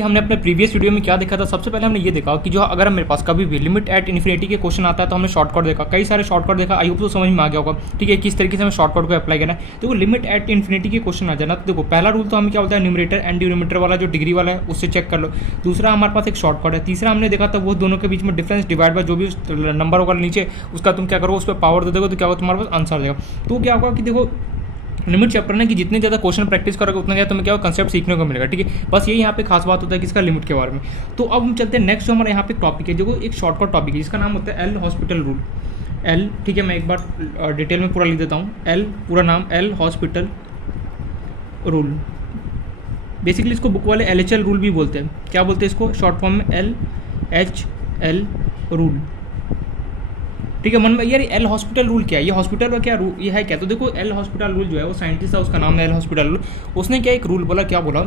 हमने अपने previous video में क्या देखा था। सबसे पहले हमने ये देखा कि जो अगर मेरे पास कभी भी लिमिट एट इन्फिनिटी के क्वेश्चन आता है तो हमने शॉर्टकट देखा, कई सारे शॉर्टकट देखा। आई होप तो समझ में आ गया होगा, ठीक है, किस तरीके से हमें शॉर्टकट को अप्लाई करना है। देखो लिमिट एट इन्फिनिटी के क्वेश्चन आ जाना तो देखो पहला रूल तो हमें क्या होता है, न्यूमरेटर एंड डिनोमिनेटर वाला जो डिग्री वाला है उससे चेक कर लो। दूसरा हमारे पास एक शॉर्टकट है। तीसरा हमने देखा था वो दोनों के बीच में डिफरेंस डिवाइड बाय जो भी नंबर होगा नीचे उसका तुम क्या करो, उस पर पावर दे दोगे तो क्या होगा, तुम्हारे पास आंसर आ जाएगा। तो क्या होगा कि देखो लिमिट चैप्टर ने कि जितने ज़्यादा क्वेश्चन प्रैक्टिस करोगे उतना ज़्यादा तुम्हें क्या कंसेप्ट सीखने को मिलेगा, ठीक है। बस यही यहाँ पे खास बात होता है किसका, लिमिट के बारे में। तो अब हम चलते हैं नेक्स्ट जो हमारा यहाँ पे टॉपिक है, जो एक शॉर्टकट टॉपिक है जिसका नाम होता है एल हॉस्पिटल रूल। एल, ठीक है, मैं एक बार डिटेल में पूरा लिख देता हूँ। एल पूरा नाम एल हॉस्पिटल रूल। बेसिकली इसको बुक वाले LHL रूल भी बोलते हैं। क्या बोलते हैं इसको शॉर्ट फॉर्म में, LHL रूल, ठीक है। मन में यार एल हॉस्पिटल रूल क्या है, ये हॉस्पिटल का क्या रूल, ये है क्या। तो देखो एल हॉस्पिटल रूल जो है वो साइंटिस्ट था, उसका नाम है एल हॉस्पिटल रूल। उसने क्या एक रूल बोला, क्या बोला,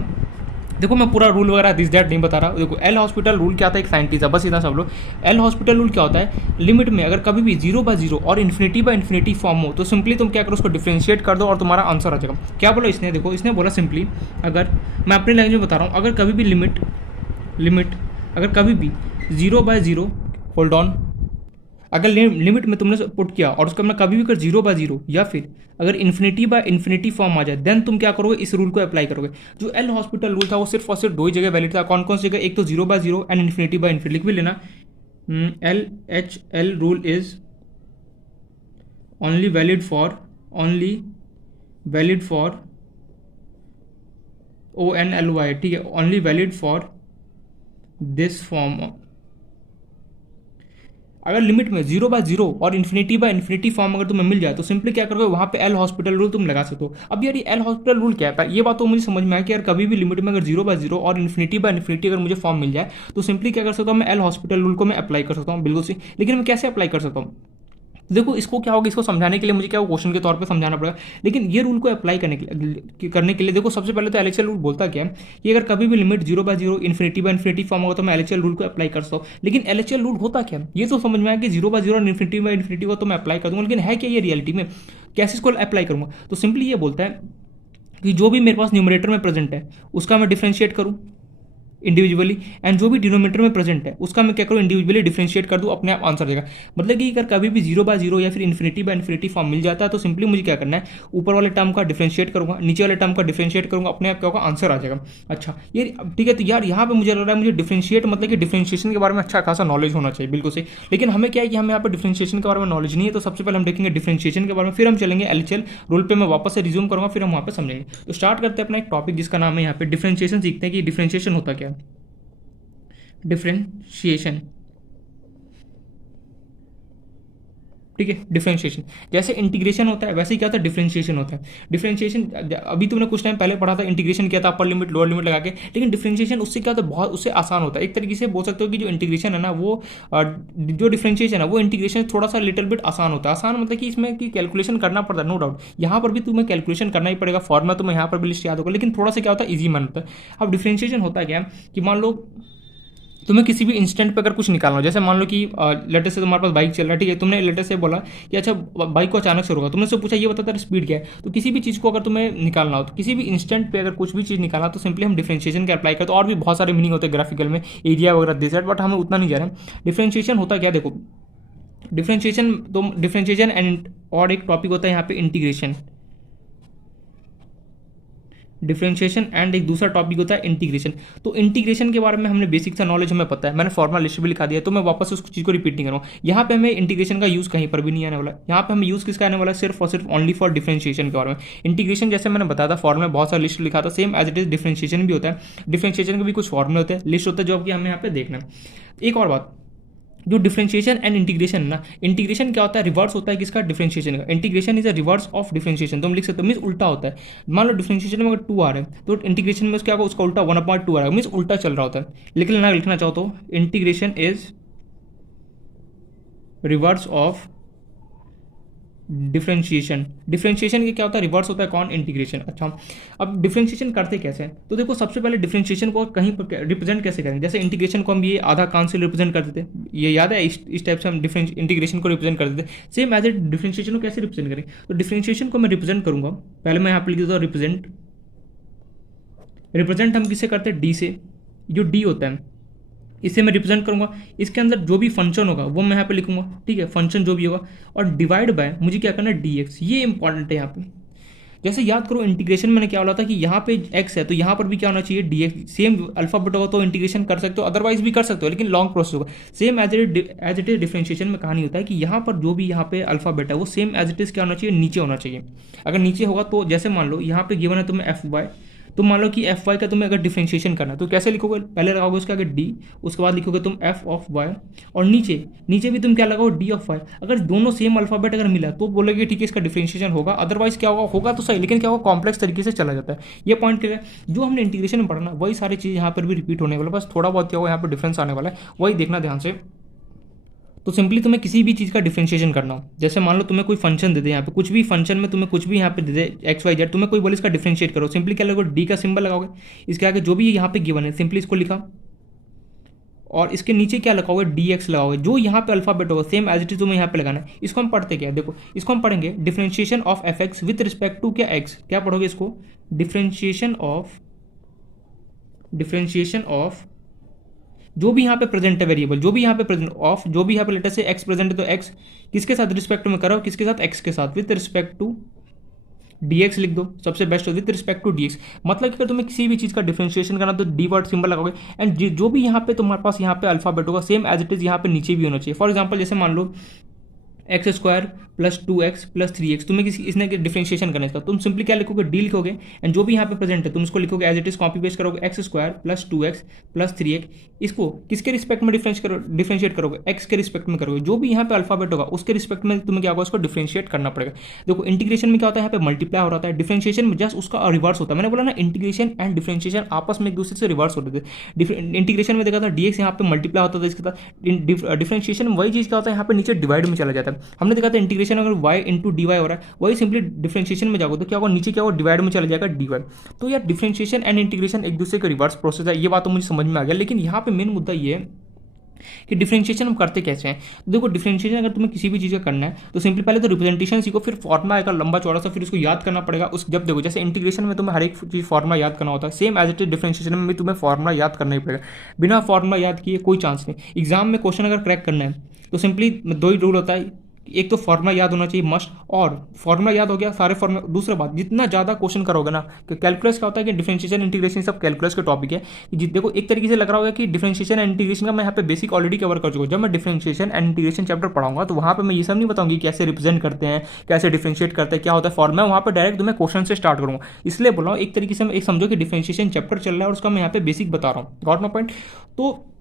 देखो मैं पूरा रूल वगैरह दिस दैट नहीं बता रहा। देखो एल हॉस्पिटल रूल क्या था, एक साइंटिस्ट है, बस इतना सब लोग। एल हॉस्पिटल रूल क्या होता है, लिमिट में अगर कभी भी 0/0 और इन्फिनिटी फॉर्म हो तो सिंपली तुम क्या करो, उसको डिफ्रेंशिएट कर दो और तुम्हारा आंसर आ जाएगा। क्या बोला इसने, देखो इसने बोला सिंपली, अगर मैं अपनी लैंग्वेज में बता रहा हूँ, अगर कभी भी लिमिट अगर कभी भी 0/0, होल्ड ऑन, अगर लिमिट में तुमने पुट किया और उसका कभी भी कर 0/0 या फिर अगर इन्फिनिटी फॉर्म आ जाए, देन तुम क्या करोगे, इस रूल को अप्लाई करोगे। जो एल हॉस्पिटल रूल था वो सिर्फ और सिर्फ दो ही जगह वैलिड था। कौन कौन सी जगह, एक तो 0/0 एंड इन्फिनिटी लिख भी लेना। LHL rule is only valid for ONLY, ठीक है, only valid for this form. अगर लिमिट में 0/0 और इन्फिनिटी फॉर्म अगर तुम्हें मिल जाए तो सिंपली क्या करोगे, वहाँ पे एल हॉस्पिटल रूल तुम लगा सकते हो। अब यार ये एल हॉस्पिटल रूल क्या है, ये बात तो मुझे समझ में आया कि यार कभी भी लिमिट में अगर 0/0 और इन्फिनिटी अगर मुझे फॉर्म मिल जाए तो सिंपली क्या कर सकता हूँ, मैं एल हॉस्पिटल रूल को मैं अप्लाई कर सकता हूँ, बिल्कुल सही। लेकिन मैं कैसे अप्लाई कर सकता हूँ, देखो इसको क्या होगा, इसको समझाने के लिए मुझे क्या क्वेश्चन के तौर पे समझाना पड़ेगा। लेकिन ये रूल को अप्लाई करने के लिए देखो सबसे पहले तो LHL रूल बोलता क्या है कि अगर कभी भी लिमिट 0/0 इन्फिनिटी फॉर्म होगा तो मैं LHL रूल को अप्लाई कर सकता हूँ। लेकिन LHL रूल होता क्या है, ये तो समझ में आया कि 0/0 और इन्फिनिटी को तो मैं अप्लाई कर दूंगा, लेकिन है क्या ये रियलिटी में, कैसे इसको अप्लाई करूंगा। तो सिंपली ये बोलता है कि जो भी मेरे पास न्यूमरेटर में प्रेजेंट है उसका मैं डिफ्रेंशिएट करूँ इंडिविजुअली, एंड जो भी डिनोमिनेटर में प्रेजेंट है उसका मैं क्या करूँ, इंडिविजुअली डिफरेंशिएट कर दूँ, अपने आप आंसर देगा। मतलब कि अगर कभी भी 0/0 या फिर इन्फिनिटी फॉर्म मिल जाता है तो सिंपली मुझे क्या करना है, ऊपर वाले टर्म का डिफरेंशिएट करूँगा, नीचे वाले टर्म का डिफरेंशिएट करूँगा, अपने आप क्या होगा, आंसर आ जाएगा। अच्छा ये ठीक है। तो यार यहाँ पे मुझे लग रहा है मुझे डिफरेंशिएट मतलब कि डिफरेंशिएशन के बारे में अच्छा खासा नॉलेज होना चाहिए, बिल्कुल सही। लेकिन हमें क्या है कि हमें यहाँ पे डिफरेंशिएशन के बारे में नॉलेज नहीं है। तो सबसे पहले हम देखेंगे डिफरेंशिएशन के बारे में, फिर हम चलेंगे LHL रूल पे, मैं वापस से रिज्यूम करूँगा, फिर हम वहाँ पे समझेंगे। तो स्टार्ट करते हैं अपना एक टॉपिक जिसका नाम है यहाँ पे डिफरेंशिएशन, सीखते हैं कि डिफरेंशिएशन होता क्या है। डिफरेंशिएशन, ठीक है, डिफरेंशिएशन जैसे इंटीग्रेशन होता है वैसे ही क्या होता है, डिफरेंशिएशन होता है। डिफरेंशिएशन अभी तुमने कुछ टाइम पहले पढ़ा था, इंटीग्रेशन किया था अपर लिमिट लोअर लिमिट लगा के, लेकिन डिफरेंशिएशन उससे क्या होता है, बहुत उससे आसान होता है। एक तरीके से बोल सकते हो कि जो इंटीग्रेशन है ना वो जो डिफरेंशिएशन है वो इंटीग्रेशन थोड़ा सा लिटिल बिट आसान होता है। आसान मतलब कि इसमें कि कैलकुलेशन करना पड़ता है, नो डाउट। यहाँ पर भी तुम्हें कैलकुलेशन करना ही पड़ेगा, फॉर्मूला तुम्हें यहाँ पर भी लिस्ट याद होगा, लेकिन थोड़ा सा क्या होता है, ईजी मन होता है। अब डिफरेंशिएशन होता है क्या कि मान लो तुम्हें किसी भी इंस्टेंट पे अगर कुछ निकालना हो, जैसे मान लो कि लेटर से तुम्हारे पास बाइक चल रहा है, ठीक है, तुमने लेटर से बोला कि अच्छा बाइक को अचानक से रोका, तुमने उससे पूछा ये बता तेरा स्पीड क्या है। तो किसी भी चीज़ को अगर तुम्हें निकालना हो, तो किसी भी इंस्टेंट पे अगर कुछ भी चीज़ निकालना तो सिंपली हम डिफरेंशिएशन का अप्लाई करते हैं। और भी बहुत सारे मीनिंग होते हैं ग्राफिकल में, एरिया वगैरह दिस दैट, बट हमें उतना नहीं जा रहा है। डिफरेंशिएशन होता क्या, देखो डिफरेंशिएशन एंड और एक टॉपिक होता है यहाँ पे इंटीग्रेशन, डिफरेंशिएशन एंड एक दूसरा टॉपिक होता है इंटीग्रेशन। तो इंटीग्रेशन के बारे में हमने बेसिक सा नॉलेज हमें पता है, मैंने फॉर्मुला लिस्ट भी लिखा दिया, तो मैं वापस उस चीज़ को रिपीट नहीं करूँगा। यहाँ पे हमें इंटीग्रेशन का यूज़ कहीं पर भी नहीं आने वाला। यहाँ पे हमें यूज़ किसका आने वाला है, सिर्फ और सिर्फ ओनली फॉर डिफरेंशिएशन के बारे में। इंटीग्रेशन जैसे मैंने बताया था फॉर्मुला में बहुत सारा लिस्ट लिखा था, same as it is differentiation भी होता है। डिफरेंशिएशन के भी कुछ फॉर्मुले होते हैं, लिस्ट होता है, जो कि हमें यहाँ पे देखना है। एक और बात, जो डिफरेंशिएशन एंड इंटीग्रेशन है ना, इंटीग्रेशन क्या होता है, रिवर्स होता है किसका, डिफरेंशिएशन का। Integration is a reverse of differentiation, तो हम लिख सकते हैं, मीन्स उल्टा होता है। मान लो डिफरेंशिएशन में अगर 2 आ रहा है तो इंटीग्रेशन में क्या होगा, उसका उल्टा 1/2 आ रहा है, मीन्स उल्टा चल रहा होता है। लेकिन ना लिखना चाहो तो integration is reverse of differentiation. Differentiation के क्या होता है, रिवर्स होता है कौन, इंटीग्रेशन। अच्छा अब डिफरेंशिएशन करते कैसे हैं, तो देखो सबसे पहले डिफरेंशिएशन को कहीं पर रिप्रेजेंट कैसे करेंगे। जैसे इंटीग्रेशन को हम ये आधा कान से रिप्रेजेंट करते थे, ये याद है, इस टाइप से हम इंटीग्रेशन को रिप्रेजेंट करते थे। सेम एज ए डिफरेंशिएशन को कैसे रिप्रेजेंट करें, तो डिफरेंशिएशन को मैं रिप्रेजेंट करूंगा, पहले मैं यहाँ पर लिख देता हूँ रिप्रेजेंट हम किससे करते हैं, डी से, जो डी होता है इसे मैं रिप्रेजेंट करूंगा, इसके अंदर जो भी फंक्शन होगा वो मैं यहाँ पे लिखूंगा, ठीक है, फंक्शन जो भी होगा, और डिवाइड बाय मुझे क्या करना है dx, ये इंपॉर्टेंट है यहाँ पे। जैसे याद करो इंटीग्रेशन मैंने क्या बोला था कि यहाँ पे x है तो यहाँ पर भी क्या होना चाहिए dx, सेम अल्फाबेट होगा तो इंटीग्रेशन कर सकते हो, अदरवाइज भी कर सकते हो, लेकिन लॉन्ग प्रोसेस होगा। Same as it is differentiation में कहानी होता है कि यहाँ पर जो भी यहाँ पे अल्फाबेट है वो सेम एज इट इज क्या होना चाहिए, नीचे होना चाहिए। अगर नीचे होगा तो जैसे मान लो यहाँ पे गिवन है तुम्हें एफ वाई, तो मान लो कि एफ वाई का तुम्हें अगर डिफरेंशिएशन करना है तो कैसे लिखोगे, पहले लगाओगे उसके आगे डी, उसके बाद लिखोगे तुम एफ ऑफ वाई, और नीचे नीचे भी तुम क्या लगाओ डी ऑफ वाई। अगर दोनों सेम अल्फाबेट अगर मिला तो बोलोगे ठीक है इसका डिफरेंशिएशन होगा, अदरवाइज क्या होगा, होगा तो सही लेकिन क्या होगा, कॉम्प्लेक्स तरीके से चला जाता है। ये पॉइंट क्लियर है। जो हमने इंटीग्रेशन में पढ़ा ना वही सारी चीज़ यहाँ पर भी रिपीट होने वाला, बस थोड़ा बहुत क्या होगा यहाँ पर डिफरेंस आने वाला है, वही देखना ध्यान से। तो सिंपली तुम्हें किसी भी चीज़ का डिफरेंशिएशन करना हो, जैसे मान लो तुम्हें कोई फंक्शन दे दे, यहाँ पे कुछ भी फंक्शन में तुम्हें कुछ भी यहाँ पे दे दे एक्स वाई जेड, तुम्हें कोई बोले इसका डिफरेंशिएट करो, सिंपली क्या लगोगे, डी का सिंबल लगाओगे, इसके आगे जो भी यहाँ पे गिवन है सिंपली इसको लिखा, और इसके नीचे क्या लगाओगे, डी एक्स लगाओगे, जो यहाँ पे अल्फाबेट होगा सेम एज इट इज तुम्हें यहाँ पे लगाना है। इसको हम पढ़ते क्या, देखो इसको हम पढ़ेंगे differentiation of F X with respect to क्या एक्स, क्या पढ़ोगे इसको, डिफरेंशिएशन ऑफ जो भी यहाँ पे प्रेजेंट है वेरिएबल, जो भी यहाँ पे प्रेजेंट ऑफ, जो भी यहाँ पे लेटर से एक्स प्रेजेंट है तो एक्स किसके साथ रिस्पेक्ट में करो, किसके साथ, एक्स के साथ, विथ रिस्पेक्ट टू dx लिख दो, सबसे बेस्ट हो विथ रिस्पेक्ट टू dx। मतलब कि अगर तुम्हें किसी भी चीज़ का डिफरेंशिएशन करना तो डी वर्ड सिंबल लगाओगे, एंड जो भी यहाँ पे तुम्हारे पास यहाँ पे अल्फाबेट होगा सेम एज इट इज यहाँ पे नीचे भी होना चाहिए। फॉर एग्जाम्पल जैसे मान लो x square plus 2x plus 3x, तुम्हें किसी इसने डिफरेंशिएशन करना है इसका, तुम सिंपली क्या लिखोगे, डी लिखोगे, एंड जो भी यहाँ पे प्रेजेंट है तुम उसको लिखोगे as it is, copy paste करोगे, x square plus 2x plus 3x, इसको किसके रिस्पेक्ट में डिफरेंशिएट करोगे, एक्स के रिस्पेक्ट में करोगे, जो भी यहाँ पे अल्फाबेट होगा उसके रिस्पेक्ट में तुम्हें क्या होगा, उसको डिफरेंशिएट करना पड़ेगा। देखो इंटीग्रेशन में क्या होता है, यहाँ पे मल्टीप्लाई हो रहा है, डिफरेंशिएशन में जस्ट उसका रिवर्स होता है। मैंने बोला ना इंटीग्रेशन एंड डिफरेंशिएशन आपस में एक दूसरे से रिवर्स होते थे। इंटीग्रेशन में देखा था dx यहाँ पे मल्टीप्लाई होता था इसके साथ, डिफरेंशिएशन में वही चीज़ क्या होता है, यहाँ पे नीचे डिवाइड में चला जाता है। हमने देखा था इंटीग्रेशन अगर y इंटू डी वाई हो रहा है, वही सिंपली डिफरेंशिएशन में जाओगे तो क्या होगा, नीचे क्या होगा, डिवाइड में चला जाएगा डी वाई। तो यार डिफरेंशिएशन एंड इंटीग्रेशन एक दूसरे का रिवर्स प्रोसेस है, ये बात तो मुझे समझ में आ गया। लेकिन यहाँ पे मेन मुद्दा ये है कि डिफरेंशिएशन हम करते कैसे हैं। तो देखो डिफरेंशिएशन अगर तुम्हें किसी भी चीज़ का करना है तो सिंपली पहले तो रिप्रेजेंटेशन सीखो, फिर फॉर्मुला आएगा लंबा चौड़ा सा, फिर उसको याद करना पड़ेगा। उस जब देखो जैसे इंटीग्रेशन में तुम्हें हर एक चीज़ फॉर्मुला याद करना होता है, same as it is differentiation में भी तुम्हें फॉर्मुला याद करना ही पड़ेगा। बिना फॉर्मुला याद किए कोई चांस नहीं। एग्जाम में क्वेश्चन अगर क्रैक करना है तो सिंपली दो ही रूल होता है, एक तो फॉर्मुला याद होना चाहिए मस्ट, और फॉर्मुला याद हो गया सारे फॉर्मुला। दूसरा बात, जितना ज़्यादा क्वेश्चन करोगे ना, कि कैलकुलस क्या होता है कि डिफरेंशिएशन इंटीग्रेशन सब कैलकुलस के टॉपिक है। देखो एक तरीके से लग रहा होगा कि डिफरेंशिएशन एंड इंटीग्रेशन का मैं यहाँ पे बेसिक ऑलरेडी कवर कर चुका हूँ। जब मैं डिफरेंशिएशन एंड इंटीग्रेशन चैप्टर पढ़ाऊंगा तो वहाँ पे मैं ये सब नहीं बताऊंगी कैसे रिप्रेजेंट करते हैं, कैसे डिफरेंशिएट करते हैं, क्या होता है फॉर्मुला, वहाँ पर डायरेक्ट तुम्हें क्वेश्चन से स्टार्ट करूँगा। इसलिए बोल रहा हूँ एक तरीके से एक समझो कि डिफरेंशिएशन चैप्टर चल रहा है और उसका मैं यहाँ पे बेसिक बता रहा हूँ। Got my point. तो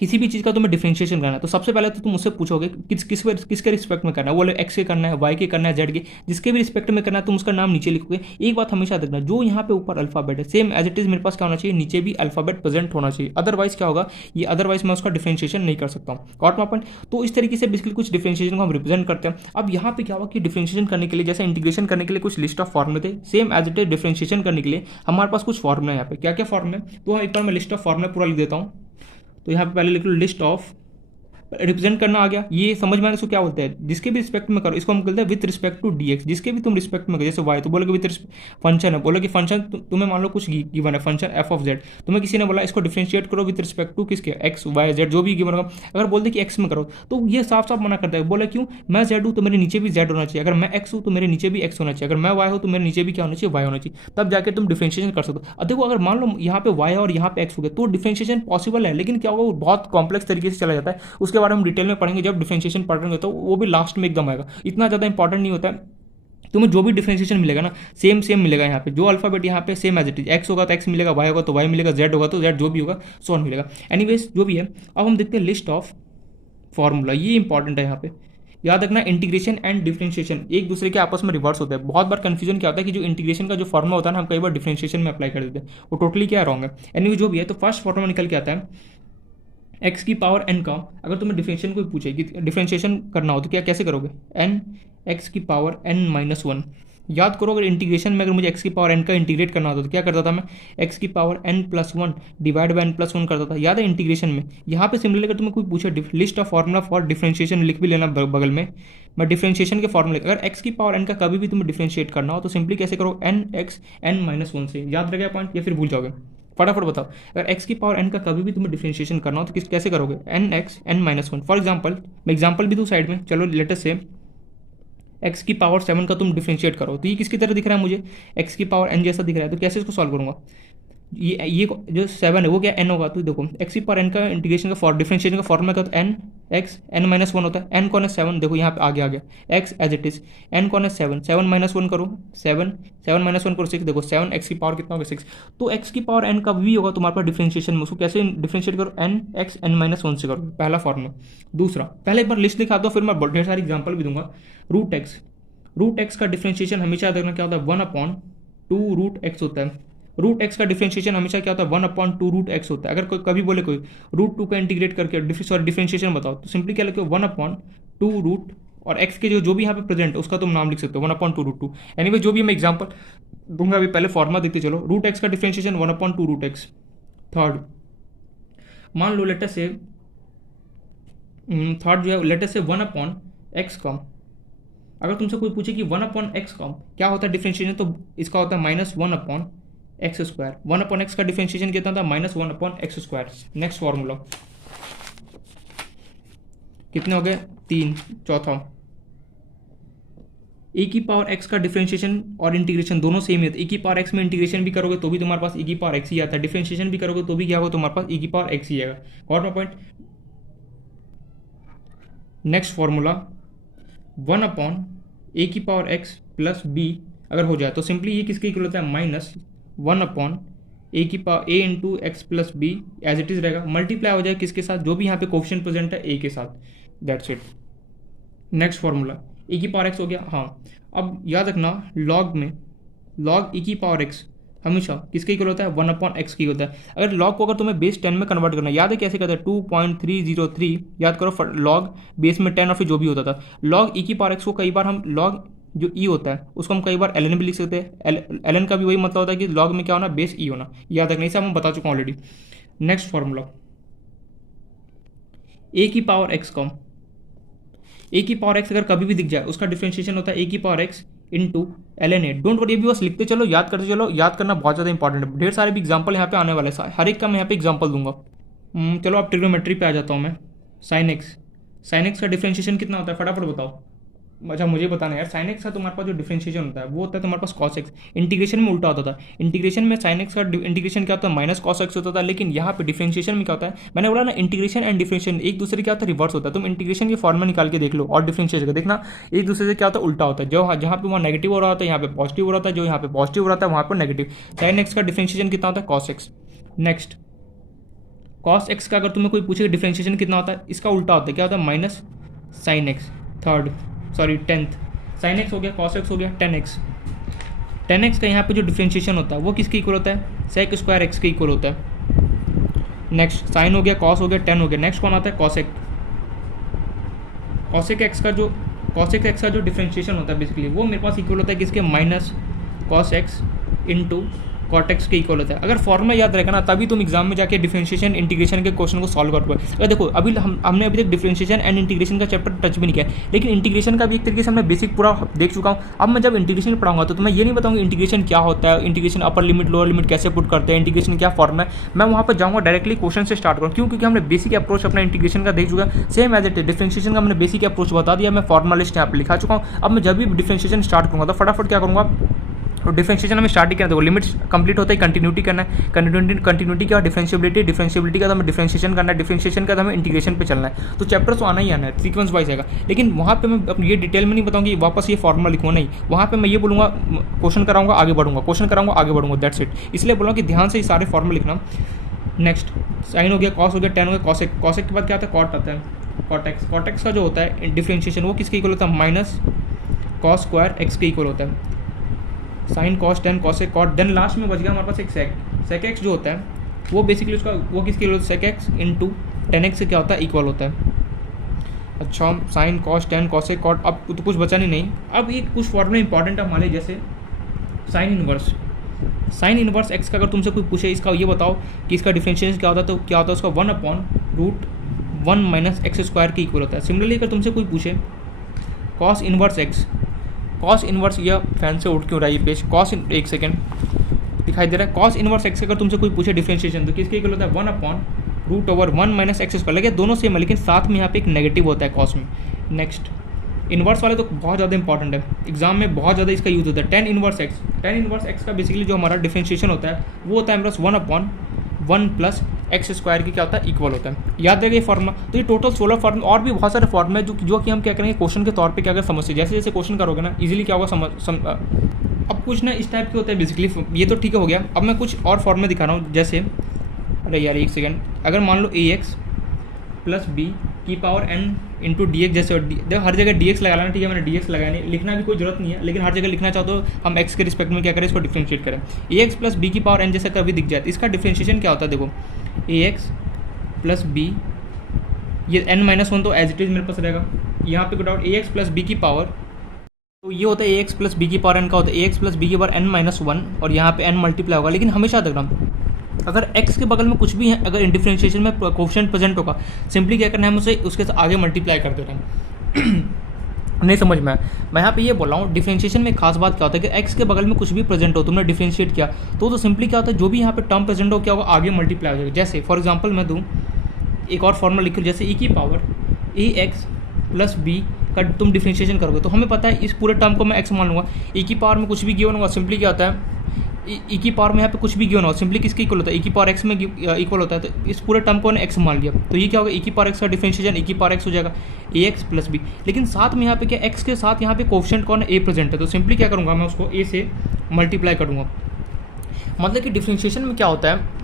किसी भी चीज़ का तुम्हें डिफरेंशिएशन करना है तो सबसे पहले तो तुम उससे पूछोगे किसके रिस्पेक्ट में करना है, बोले एक्स के करना है, वाई के करना है, जेड के, जिसके भी रिस्पेक्ट में करना है तुम उसका नाम नीचे लिखोगे। एक बात हमेशा देखना, जो यहाँ पे ऊपर अल्फाबेट है सेम एज इट इज मेरे पास क्या होना चाहिए, नीचे भी अल्फाबेट प्रेजेंट होना चाहिए, अदरवाइज क्या होगा, ये अदरवाइज मैं उसका डिफरेंशिएशन नहीं कर सकता हूँ। Got my point. तो इस तरीके से बेसिकली कुछ डिफरेंशिएशन को हम रिप्रेजेंट करते हैं। अब यहाँ पे क्या हुआ कि डिफरेंशिएशन करने के लिए, जैसे इंटीग्रेशन करने के लिए कुछ लिस्ट ऑफ फॉर्मुले थे, same as it is differentiation करने के लिए हमारे पास कुछ फॉर्मुला है। यहाँ पे क्या क्या फॉर्मुला है, तो एक बार मैं लिस्ट ऑफ फॉर्मुला पूरा लिख देता हूँ। तो यहाँ पे पहले लिख लो लिस्ट ऑफ, रिप्रेजेंट करना आ गया, ये समझ में आने इसको क्या बोलते हैं, जिसके भी रिस्पेक्ट में करो इसको हम बोलते हैं विथ रिस्पेक्ट टू dx, जिसके भी तुम रिस्पेक्ट में करो। जैसे y तो बोलोगे विथ फंक्शन है, बोलो कि फंक्शन तुम्हें मान लो कुछ गिवन है फंक्शन f ऑफ z, तुम्हें किसी ने बोला इसको डिफरेंशिएट करो विथ रिस्पेक्ट टू किसके, x y z जो भी गिवन होगा। अगर बोलते कि x में करो तो ये साफ साफ मना करता है, बोला क्यों, मैं z हूँ तो मेरे नीचे भी z होना चाहिए, अगर मैं x हूँ तो मेरे नीचे भी x होना चाहिए, अगर मैं y हूँ तो मेरे नीचे भी क्या होना चाहिए, y होना चाहिए, तब जाकर तुम डिफरेंशिएशन कर सकते हो। अब देखो अगर मान लो यहाँ पे y और यहाँ पे x हो गया तो डिफरेंशिएशन पॉसिबल है, लेकिन क्या होगा वो बहुत कॉम्प्लेक्स तरीके से चला जाता है। उसके बारे में डिटेल में पढ़ेंगे जब डिफरेंशिएशन पढ़ रहे हो, तो वो भी लास्ट में एकदम आएगा, इतना ज़्यादा इंपॉर्टेंट नहीं होता है। तुम्हें जो भी डिफरेंशिएशन मिलेगा ना सेम मिलेगा। यहाँ पे जो अल्फाबेट यहाँ पे same as it is, X होगा तो एक्स मिलेगा, वाई होगा तो वाई मिलेगा, जेड होगा तो जेड जो भी होगा सो ऑन मिलेगा। एनीवेज जो भी है, अब हम देखते हैं लिस्ट ऑफ फॉर्मूला, ये इंपॉर्टेंट है। यहाँ पे याद रखना इंटीग्रेशन एंड डिफरेंशिएशन एक दूसरे के आपस में रिवर्स होता है। बहुत बार कंफ्यूजन क्या होता है कि जो इंटीग्रेशन का जो फॉर्मुला होता है ना हम कई बार डिफरेंशिएशन में अप्लाई कर देते हैं, वो टोटली क्या रॉन्ग है। एनीवे जो भी है, तो फर्स्ट फॉर्मुला निकल के आता है एक्स की पावर एन का। अगर तुम्हें डिफरेंशिएशन कोई पूछे कि डिफरेंशिएशन करना हो तो क्या कैसे करोगे, एन एक्स की पावर एन माइनस वन। याद करो अगर इंटीग्रेशन में अगर मुझे एक्स की पावर एन का इंटीग्रेट करना होता तो क्या करता था मैं, एक्स की power N plus one divide by N plus one करता था। याद है इंटीग्रेशन में। यहाँ पे सिमिलरली अगर तुम्हें कोई पूछे list of formula for differentiation, लिख भी लेना बगल में, मैं डिफरेंशिएशन के फॉर्मुले, अगर एक्स की पावर एन का कभी भी तुम्हें डिफरेंशिएट करना हो तो सिंपली कैसे करो, N X N minus one से। याद रह गया पॉइंट या फिर भूल जाओगे। फटाफट बताओ, अगर x की पावर n का कभी भी तुम्हें डिफरेंशिएशन करना हो तो कैसे करोगे, N X N minus one. For example मैं एग्जाम्पल भी दूँ साइड में, चलो लेटेस्ट से x की पावर 7 का तुम डिफरेंशिएट करो तो ये किसकी तरह दिख रहा है मुझे, x की पावर n जैसा दिख रहा है, तो कैसे इसको सॉल्व करूंगा, ये जो 7 है वो क्या n होगा, तो देखो x की पावर n का इंटीग्रेशन का डिफरेंशिएशन का फॉर्मूला क्या होता है, n x n minus one होता है, n कौन है 7, देखो यहाँ पे आगे आ गया x as it is, n कौन है 7, 7 माइनस वन करो 7, 7 माइनस वन करो 6, देखो 7 x की पावर कितना होगा 6, तो x की पावर n का भी होगा तुम्हारे पास डिफरेंशिएशन में, उसको कैसे डिफरेंशिएट करो, n x n minus one से करो, पहला फॉर्मूला। दूसरा, पहले एक बार लिस्ट दिखा दो फिर मैं ढेर सारी एग्जाम्पल भी दूंगा। रूट एक्स का डिफरेंशिएशन हमेशा देखना क्या होता है, 1/2 रूट एक्स होता है। रूट एक्स का डिफरेंशिएशन हमेशा क्या होता है, 1/2 रूट एक्स होता है। अगर कोई कभी बोले कोई रूट 2 का इंटीग्रेट करके डिफरेंशिएशन बताओ तो सिंपली क्या लिखो, 1/2 रूट और एक्स के जो भी यहाँ पे प्रेजेंट है उसका तुम नाम लिख सकते हो 1/2 रूट 2। एनीवे जो भी मैं एग्जाम्पल दूंगा अभी, पहले फॉर्मा देखते चलो। रूट एक्स का डिफरेंशिएशन 1/2 रूट एक्स। थर्ड, मान लो लेटर से थर्ड जो है लेटर से 1/x कम, अगर तुमसे कोई पूछे कि 1/x कम क्या होता है डिफरेंशिएशन, तो इसका होता है -1/x स्क्वायर। 1/x का डिफरेंशिएशन कितना था, -1/x स्क्वायर। नेक्स्ट फॉर्मूला कितने हो गए, 3। चौथा, ए की पावर x का डिफरेंशिएशन और इंटीग्रेशन दोनों सेम है, तो ए की पावर x में इंटीग्रेशन भी करोगे तो भी तुम्हारे पास e की पावर x ही आता है, डिफरेंशिएशन भी करोगे तो भी क्या होगा तुम्हारे पास e की पावर x ही आएगा। Got my point. Next formula 1/a की पावर x प्लस b अगर हो जाए तो सिंपली ये किसके इक्वल होता है, -1/a की power a into X plus B as it is रहेगा, मल्टीप्लाई हो जाए किसके साथ, जो भी यहाँ पे कोफिशिएंट प्रेजेंट है a के साथ, that's it. Next formula e की पावर x हो गया। हाँ, अब याद रखना लॉग में लॉग e की पावर x हमेशा किसके इक्वल होता है, 1/x की होता है। अगर लॉग को अगर तुम्हें बेस 10 में कन्वर्ट करना, याद है कैसे करता है, 2.303 याद करो लॉग बेस में 10 और फिर जो भी होता था। लॉग e की पावर x को कई बार हम लॉग जो e होता है उसको हम कई बार ln भी लिख सकते हैं। ln का भी वही मतलब होता है कि लॉग में क्या होना, बेस e होना, याद रखना, इसे हम बता चुका हूँ ऑलरेडी। नेक्स्ट फॉर्मूला a की पावर x कम, a की पावर x अगर कभी भी दिख जाए उसका डिफरेंशिएशन होता है a की power x into ln a। Don't worry, अभी बस लिखते चलो, याद करते चलो, याद करना बहुत ज़्यादा इंपॉर्टेंट है। ढेर सारे भी एग्जांपल यहाँ पे आने वाले हैं, हर एक का मैं यहाँ पे एग्जांपल दूंगा। चलो अब ट्रिग्नोमेट्री पे आ जाता हूँ मैं। साइन एक्स का डिफरेंशिएशन कितना होता है, फटाफट बताओ। अच्छा मुझे बताना है यार, साइन एक्स का तुम्हारे पास जो डिफरेंशिएशन होता है वो होता है तुम्हारे पास कॉस एक्स। इंटीग्रेशन में उल्टा होता था, इंटीग्रेशन में साइन एक्स का इंटीग्रेशन क्या होता है, माइनस कॉस एक्स होता था, लेकिन यहाँ पे डिफरेंशिएशन में क्या होता है, मैंने बोला ना इंटीग्रेशन एंड डिफरेंशिएशन एक दूसरे क्या होता है, रिवर्स होता है। तुम इंटीग्रेशन के फॉर्मूला निकाल के देख लो और डिफरेंशिएशन का देखना एक दूसरे से क्या होता है, उल्टा होता है। जो जहाँ पे वहाँ नेगेटिव हो रहा होता है यहाँ पे पॉजिटिव हो रहा है, जो यहाँ पे पॉजिटिव हो रहा है वहाँ पर नेगेटिव। साइन एक्स का डिफरेंशिएशन कितना होता है, cos x. Next, cos x का अगर तुम्हें कोई पूछे डिफरेंशिएशन कितना होता है, इसका उल्टा होता है, क्या होता है, minus sine x. Tenth, sine x हो गया, कॉस एक्स हो गया, टेन एक्स का यहाँ पे जो डिफरेंशिएशन होता है वो किसके इक्वल होता है, सेक स्क्वायर एक्स के इक्वल होता है। नेक्स्ट, साइन हो गया, कॉस हो गया, टेन हो गया। नेक्स्ट कौन आता है, कॉसेक। कॉसेक एक्स का जो डिफरेंशिएशन होता है बेसिकली वो मेरे पास इक्वल होता है किसके, minus cos X into cot X के इक्वल होता है। अगर फॉर्मूला याद रहेगा ना तभी तुम एग्जाम में जाके डिफरेंशिएशन इंटीग्रेशन के क्वेश्चन को सॉल्व कर पाओगे। अगर देखो हमने अभी तक डिफरेंशिएशन एंड इंटीग्रेशन का चैप्टर टच भी नहीं किया, लेकिन इंटीग्रेशन का भी एक तरीके से हमने बेसिक पूरा देख चुका हूँ। अब मैं जब इंटीग्रेशन पढ़ाऊंगा तो मैं ये नहीं बताऊंगा इंटीग्रेशन क्या होता है, integration upper limit lower limit कैसे पुट करते हैं, इंटीग्रेशन क्या फॉर्मूला है, मैं वहाँ पर जाऊँगा डायरेक्टली क्वेश्चन से स्टार्ट करूँ। क्योंकि हमने बेसिक अप्रोच अपना इंटीग्रेशन का देख चुका है, same as it is differentiation का हमने बेसिक अप्रोच बता दिया, मैं फॉर्मूला लिस्ट यहाँ पर लिखा चुका हूँ। अब मैं जब भी डिफरेंशिएशन स्टार्ट करूँगा तो फटाफट क्या करूँगा, तो डिफरेंशिएशन हमें स्टार्ट ही करना है, लिमिट्स कंप्लीट होता है कंटिन्यूटी करना है, कंटिन्यूटी क्या, डिफरेंशिएबिलिटी का हमें डिफरेंशिएशन करना है, डिफरेंशिएशन का हमें इंटीग्रेशन पे चलना है। तो चैप्टर तो आना ही आना है, सीक्वेंस वाइज आएगा। लेकिन वहाँ पे मैं ये डिटेल में नहीं बताऊँगी वापस ये फॉर्मूला लिखूँ, नहीं, वहाँ पे मैं ये बोलूँगा क्वेश्चन कराऊंगा आगे बढ़ूंगा, क्वेश्चन कराऊंगा आगे बढ़ूंगा, दैट्स इट। इसलिए बोलूँगा कि ध्यान से ये सारे फॉर्मूला लिखना। नेक्स्ट, साइन हो गया, कॉस हो गया, टेन हो गया, कॉसेक। कॉसेक के बाद क्या आता है, कॉट आता है, कॉट एक्स का जो होता है डिफरेंशिएशन वो किसके इक्वल होता है, माइनस कॉस स्क्वायर एक्स के इक्वल होता है। Sine cos tan cosec cot, then last में बच गया हमारे पास एक सेक एक्स जो होता है वो बेसिकली उसका वो किसके इक्वल होता है, sec X into tan X से क्या होता है, इक्वल होता है। अच्छा, sine cos tan cosec cot, अब तो कुछ बचा नहीं। अब ये कुछ फॉर्मूला इंपॉर्टेंट है हमारे, जैसे साइन इनवर्स एक्स का अगर तुमसे कोई पूछे इसका ये बताओ कि इसका डिफरेंशिएशन क्या होता है, तो क्या होता है उसका 1/√1 माइनस एक्स स्क्वायर के इक्वल होता है। सिमिलरली अगर तुमसे कोई पूछे cos inverse x, cos inverse, यह फैन से उठ क्यों रहा है ये पेज, एक सेकेंड, दिखाई दे रहा है। कॉस इनवर्स एक्स अगर तुमसे कोई पूछे डिफरेंशिएशन तो किसके इक्वल होता है 1/√1 माइनस एक्स स्क्वायर। लगे दोनों सेम है लेकिन साथ में यहाँ पे एक नेगेटिव होता है कॉस में। नेक्स्ट इन्वर्स वाले तो बहुत ज़्यादा इंपॉर्टेंट है, एग्जाम में बहुत ज़्यादा इसका यूज होता है। टेन इन्वर्स एक्स का बेसिकली जो हमारा डिफरेंशिएशन होता है वो होता है मेरे 1/1 प्लस एक्स स्क्वायर की क्या होता है इक्वल होता है। याद रखिए फॉर्मूला। तो ये टोटल 16 फॉर्मूला और भी बहुत सारे फॉर्मूले हैं जो कि हम क्या करेंगे क्वेश्चन के तौर पे क्या अगर समझते जैसे जैसे क्वेश्चन करोगे ना इजीली क्या होगा अब कुछ ना इस टाइप के होता है बेसिकली। ये तो ठीक हो गया। अब मैं कुछ और फॉर्मूले दिखा रहा हूँ जैसे, अरे यार एक सेकेंड, अगर मान लो ax प्लस बी की power n into D x, जैसे देखो हर जगह डी एक्स लगा लेना, ठीक है, मैंने डी एक्स लगाया नहीं, लिखना भी कोई जरूरत नहीं है, लेकिन हर जगह लिखना चाहो तो हम एक्स के रिस्पेक्ट में क्या करें इसको डिफ्रेंशिएट करें। ए एक्स प्लस बी की पावर n जैसे कभी दिख जाए इसका डिफ्रेंशिएशन क्या होता है, देखो ए एक्स प्लस बी, ये n-1 तो एज इट इज़ मेरे पास रहेगा, यहाँ पे कोई डाउट, ए एक्स प्लस बी की पावर, तो ये होता है ए एक्स प्लस बी की पावर n का होता है ए एक्स प्लस बी की पावर n-1 और यहाँ पे n मल्टीप्लाई होगा। लेकिन हमेशा याद रखना अगर x के बगल में कुछ भी है, अगर डिफरेंशिएशन में कोएफिशिएंट प्रेजेंट होगा, सिंपली क्या करना है, हम उसे उसके साथ आगे मल्टीप्लाई कर दे रहे हैं। नहीं समझ में मैं यहाँ पे ये बोल रहा हूँ डिफरेंशिएशन में खास बात क्या होता है कि x के बगल में कुछ भी प्रेजेंट हो, तुमने डिफरेंशिएट किया तो सिंपली क्या होता है जो भी यहाँ पे टर्म प्रेजेंट हो क्या होगा आगे मल्टीप्लाई हो जाएगा। जैसे फॉर एग्जाम्पल मैं दूँ एक और फॉर्मूला लिख लूँ, जैसे e की पावर ए एक्स प्लस बी का तुम डिफरेंशिएशन करोगे तो हमें पता है इस पूरे टर्म को मैं x मान लूँगा, e की पावर में कुछ भी गिवन होगा, सिंपली क्या होता है ई की पावर में यहाँ पे कुछ भी गिवन हो सिंपली किसके इक्वल होता है, ई की पावर एक्स में इक्वल होता है, तो इस पूरे टर्म को ने एक्स मान लिया तो ये क्या होगा, ई की पावर एक्स का डिफरेंशिएशन ई की पावर एक्स हो जाएगा ए एक्स प्लस बी। लेकिन साथ में यहाँ पे क्या एक्स के साथ यहाँ पे कोएफिशिएंट कौन है, ए प्रेजेंट है, तो सिंपली क्या करूँगा मैं उसको ए से मल्टीप्लाई करूँगा। मतलब कि डिफरेंशिएशन में क्या होता है,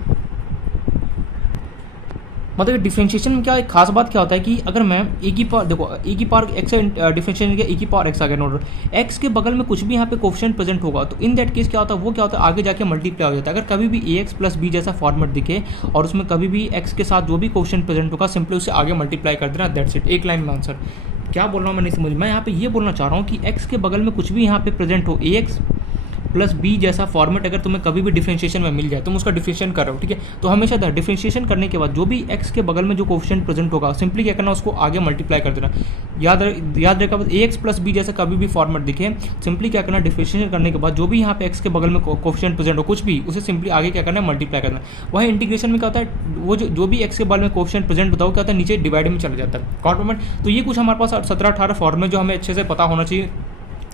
मतलब डिफरेंशिएशन में क्या एक खास बात क्या होता है कि अगर मैं ए की पावर, देखो ए की पावर एक्स डिफरेंशिएशन किया, ए की पावर एक्स आ गया नोट, एक्स के बगल में कुछ भी यहाँ पे कोएफिशिएंट प्रेजेंट होगा तो इन दैट केस क्या होता है, वो क्या होता है आगे जाके मल्टीप्लाई हो जाता है। अगर कभी भी ए एक्स प्लस बी जैसा फॉर्मेट दिखे और उसमें कभी भी एक्स के साथ जो भी कोएफिशिएंट प्रेजेंट होगा सिंपली उसे आगे मल्टीप्लाई कर देना, दैट्स इट, एक लाइन में आंसर। क्या बोल रहा हूँ मैं नहीं समझ, मैं यहाँ पे ये बोलना चाह रहा हूँ कि एक्स के बगल में कुछ भी यहाँ पे प्रेजेंट हो, ए एक्स प्लस बी जैसा फॉर्मेट अगर तुम्हें कभी भी डिफरेंशिएशन में मिल जाए तुम उसका डिफरेंशिएशन कर रहे हो, ठीक है, तो हमेशा डिफरेंशिएशन करने के बाद जो भी एक्स के बगल में जो कोएफिशिएंट प्रेजेंट होगा सिंपली क्या करना उसको आगे मल्टीप्लाई कर देना। याद रखा ए एक्स प्लस बी जैसा कभी भी फॉर्मेट दिखे सिंपली क्या करना डिफरेंशिएशन करने के बाद जो भी यहाँ पे एक्स के बगल में कोएफिशिएंट प्रेजेंट हो कुछ भी उसे सिंपली आगे क्या करना है मल्टीप्लाई करना। वहीं इंटीग्रेशन में क्या होता है वो जो भी एक्स के बगल में कोएफिशिएंट प्रेजेंट होता है वो क्या होता है नीचे डिवाइड में चला जाता है कॉम्प्लीमेंट। तो ये कुछ हमारे पास 17-18 फॉर्मूले जो हमें अच्छे से पता होना चाहिए।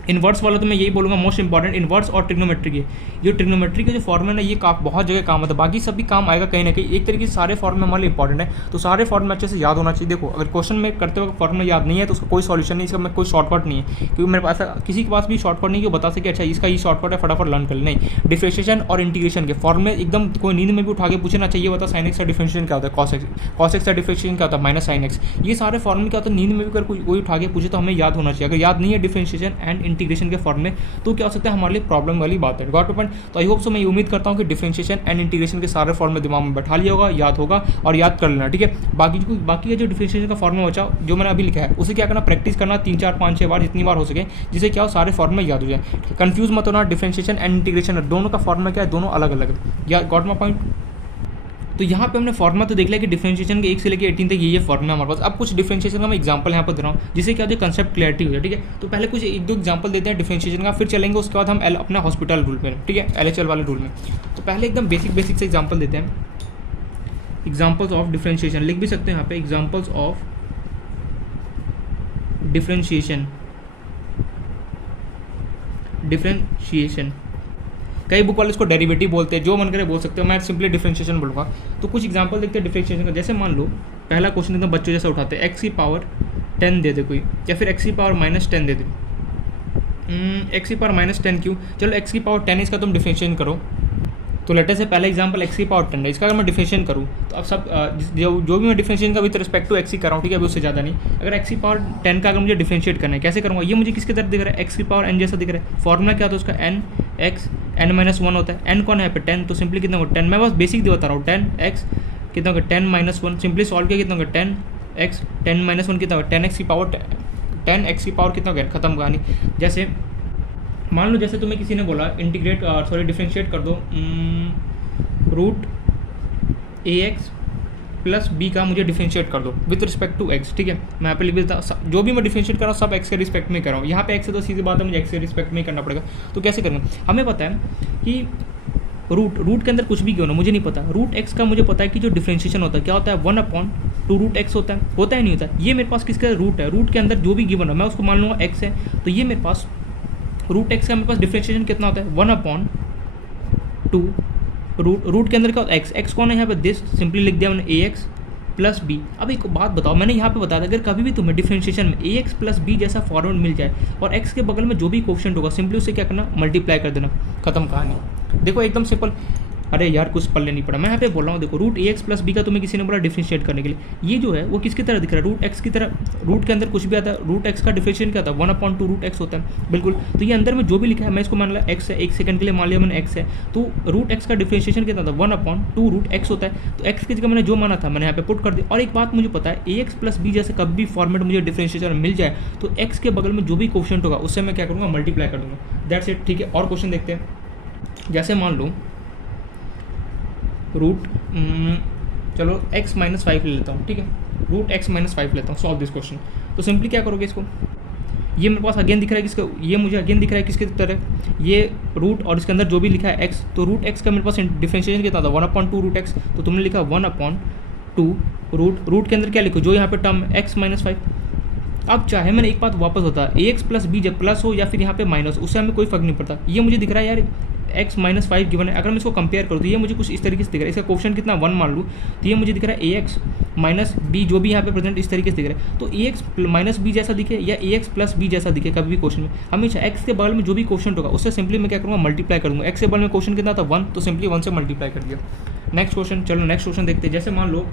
इन्वर्स वाला तो मैं यही बोलूँगा मोस्ट इंपॉर्टेंट इन्वर्स और ट्रिग्नोमेट्री के, ये ट्रिग्नोमेट्री के जो फॉर्मूला है ये बहुत जगह काम आता है, बाकी सब भी काम आएगा कहीं ना कहीं। एक तरीके से सारे फॉर्मूले हमारे लिए इंपॉर्टेंट है तो सारे फॉर्मूले अच्छे से याद होना चाहिए। देखो अगर क्वेश्चन में करते वक्त फॉर्मूला याद नहीं है तो उसका कोई सॉल्यूशन नहीं, इसका मैं कोई शॉर्टकट नहीं है, क्योंकि मेरे पास किसी के पास भी शॉर्टकट नहीं कि वो बता सके अच्छा इसका ये शॉर्टकट है फटाफट लर्न कर ले। नहीं, डिफरेंशिएशन और इंटीग्रेशन के फॉर्मूले एकदम कोई नींद में भी उठा के पूछना चाहिए, बता साइन एक्स का डिफरेंशिएशन क्या होता है, कॉस एक्स का डिफरेंशिएशन क्या होता है माइनस साइन एक्स, ये सारे फॉर्मूले क्या होता है नींद में भी अगर कोई उठा के पूछे तो हमें याद होना चाहिए। अगर याद नहीं है डिफरेंशिएशन एंड इंटीग्रेशन के फॉर्मूले तो क्या हो सकता है हमारे लिए प्रॉब्लम वाली बात है। Got point. तो आई होप सो मैं उम्मीद करता हूँ कि डिफरेंशिएशन एंड इंटीग्रेशन के सारे फॉर्मूले दिमाग में बैठा लिया होगा, याद होगा और याद कर लेना, ठीक है। बाकी का जो डिफरेंशिएशन का फॉर्मूला बचा जो मैंने अभी लिखा है उसे क्या करना प्रैक्टिस करना 3, 4, 5, 6 बार जितनी बार हो सके, जिससे क्या हो सारे फॉर्मूले याद हो जाए। कंफ्यूज मत होना, डिफरेंशिएशन एंड इंटीग्रेशन दोनों का फॉर्मूला क्या है, दोनों अलग अलग है। या गॉट माय पॉइंट। तो यहाँ पे हमने फॉर्मूला तो देख लिया कि डिफरेंशिएशन के 1 से लेकर 18 तक ये फॉर्मूला हमारे पास। अब कुछ डिफरेंशिएशन का मैं एग्जांपल यहाँ पर दे रहा हूँ जिससे क्या होता है कंसेप्ट क्लैरिटी हो जाए, ठीक है। तो पहले कुछ 1-2 एग्जांपल देते हैं डिफरेंशिएशन का, फिर चलेंगे उसके बाद हम अपना हॉस्पिटल रूल में, ठीक है, LHL वाले रूल में। तो पहले एकदम बेसिक से एग्जाम्पल देते हैं, एग्जाम्पल्स ऑफ डिफरेंशिएशन लिख भी सकते हैं यहाँ पे, एग्जाम्पल्स ऑफ डिफरेंशिएशन कई बुक वाले इसको डेरिवेटिव बोलते हैं, जो मन करे बोल सकते हो, मैं सिंपली डिफरेंशिएशन बोलूँगा। तो कुछ एग्जांपल देखते हैं डिफरेंशिएशन का। जैसे मान लो पहला क्वेश्चन एकदम बच्चों जैसा उठाते हैं, एक्स की पावर 10 दे दे कोई, या फिर एक्स की पावर -10 दे दे। एक्स की पावर -10 क्यों, चलो एक्स की पावर 10 इसका तुम डिफरेंशिएशन करो। तो लेटर से पहला एग्जांपल एक्स की पावर 10 है, इसका अगर मैं डिफरेंशिएशन करूँ तो अब सब जो भी मैं डिफरेंशिएशन का विद रिस्पेक्ट टू एक्स ही कर रहा हूँ, ठीक है, अभी उससे ज़्यादा नहीं। अगर एक्स की पावर 10 का अगर मुझे डिफरेंशिएट करना है कैसे करूँगा, ये मुझे किसके तरफ दिख रहा है, एक्स की पावर n जैसा दिख रहा है। फॉर्मूला क्या होता है उसका n x n-1 होता है। n कौन है यहाँ पे 10, तो सिंपली कितना होगा 10, मैं बस बेसिक बता रहा हूँ 10x कितना होगा 10-1, सिंपली सॉल्व किया कितना होगा 10x 10-1 कितना होगा 10x की पावर कितना होगा, खत्म कहानी। जैसे मान लो जैसे तुम्हें किसी ने बोला डिफरेंशिएट कर दो रूट ax प्लस बी का मुझे डिफरेंशिएट कर दो विथ रिस्पेक्ट टू एक्स, ठीक है। मैं यहाँ पे लिख देता हूँ जो भी मैं डिफरेंशिएट कर रहा हूँ सब एक्स के रिस्पेक्ट में कर रहा हूँ। यहाँ पे एक्स है तो सीधी बात है मुझे एक्स के रिस्पेक्ट में करना पड़ेगा। तो कैसे करेंगे, हमें पता है कि रूट के अंदर कुछ भी क्यों ना, मुझे नहीं पता। रूट एक्स का मुझे पता है कि जो डिफरेंशिएशन होता है क्या होता है, 1/2 रूट एक्स होता है नहीं होता है। ये मेरे पास किसका रूट है, रूट के अंदर जो भी गिवन है मैं उसको मान लूँगा एक्स है, तो ये मेरे पास रूट एक्स का मेरे पास डिफरेंशिएशन कितना होता है, 1/2 रूट के अंदर क्या होता है, एक्स कौन है यहाँ पे, दिस सिंपली लिख दिया मैंने ए एक्स प्लस बी। अब एक बात बताओ, मैंने यहाँ पे बताया था अगर कभी भी तुम्हें डिफरेंशिएशन में ए एक्स प्लस बी जैसा फॉर्मेट मिल जाए और एक्स के बगल में जो भी कोफिशिएंट होगा सिंपली उसे क्या करना, मल्टीप्लाई कर देना, खत्म कहानी। देखो एकदम सिंपल। अरे यार कुछ पल्ले नहीं पड़ा, मैं यहाँ पे बोल रहा हूँ। देखो रूट ए एक्स प्लस बी का तुम्हें किसी ने बोला डिफरेंशिएट करने के लिए, ये जो है वो किसकी तरह दिख रहा है, रूट एक्स की तरह। रूट के अंदर कुछ भी आता है, रूट एक्स का डिफरेंशिएशन क्या होता है, 1/2 रूट एक्स होता है, बिल्कुल। तो ये अंदर में जो भी लिखा है मैं इसको मान लिया एक्स है, एक सेकंड के लिए मान लिया मैंने एक्स है, तो रूट एक्स का डिफरेंशिएशन कितना था, 1/2 रूट एक्स होता है। तो एक्स की जगह मैंने जो माना था मैंने यहाँ पे पुट कर दिया। और एक बात मुझे पता है, ए एक्स प्लस बी जैसे कभी भी फॉर्मेट मुझे डिफरेंशिएशन मिल जाए तो एक्स के बगल में जो भी कोफिशिएंट होगा उससे मैं क्या करूँगा, मल्टीप्लाई कर दूँगा, दैट्स इट। ठीक है, और क्वेश्चन देखते हैं। जैसे मान लो रूट चलो x-5 ले लेता हूँ, ठीक है, रूट x-5 लेता हूँ, सॉल्व दिस क्वेश्चन। तो सिंपली क्या करोगे, इसको ये मेरे पास अगेन दिख रहा है किसका, ये मुझे अगेन दिख रहा है किसके तरह, ये रूट और इसके अंदर जो भी लिखा है x, तो रूट x का मेरे पास डिफरेंशिएशन कितना था, 1/2 रूट x, तो तुमने लिखा 1/2 रूट के अंदर क्या लिखो, जो यहाँ पे टर्म x-5। अब चाहे मैंने एक बात वापस होता है, ए एक्स प्लस बी जब प्लस हो या फिर यहाँ पे माइनस, उससे हमें कोई फर्क नहीं पड़ता। ये मुझे दिख रहा है यार x-5 गिवन है, अगर मैं इसको कंपेयर करूँ तो ये मुझे कुछ इस तरीके से दिख रहा है, इसका क्वेश्चन कितना 1 मान लूँ तो ये मुझे दिख रहा है ए एक्स माइनस बी जो भी यहाँ पे प्रेजेंट इस तरीके से दिख रहा है। तो ए एक्स माइनस बी जैसा दिखे या ए एक्स प्लस बी जैसा दिखे कभी भी क्वेश्चन में, हमेशा एक्स के बगल में जो भी क्वेश्चन होगा उससे सिंपली मैं क्या करूँगा, मल्टीप्लाई करूँगा। एक्स के बगल में क्वेश्चन कितना था 1, तो सिंपली 1 से मल्टीप्लाई कर दिया। नेक्स्ट क्वेश्चन, चलो नेक्स्ट क्वेश्चन देखते हैं। जैसे मान लो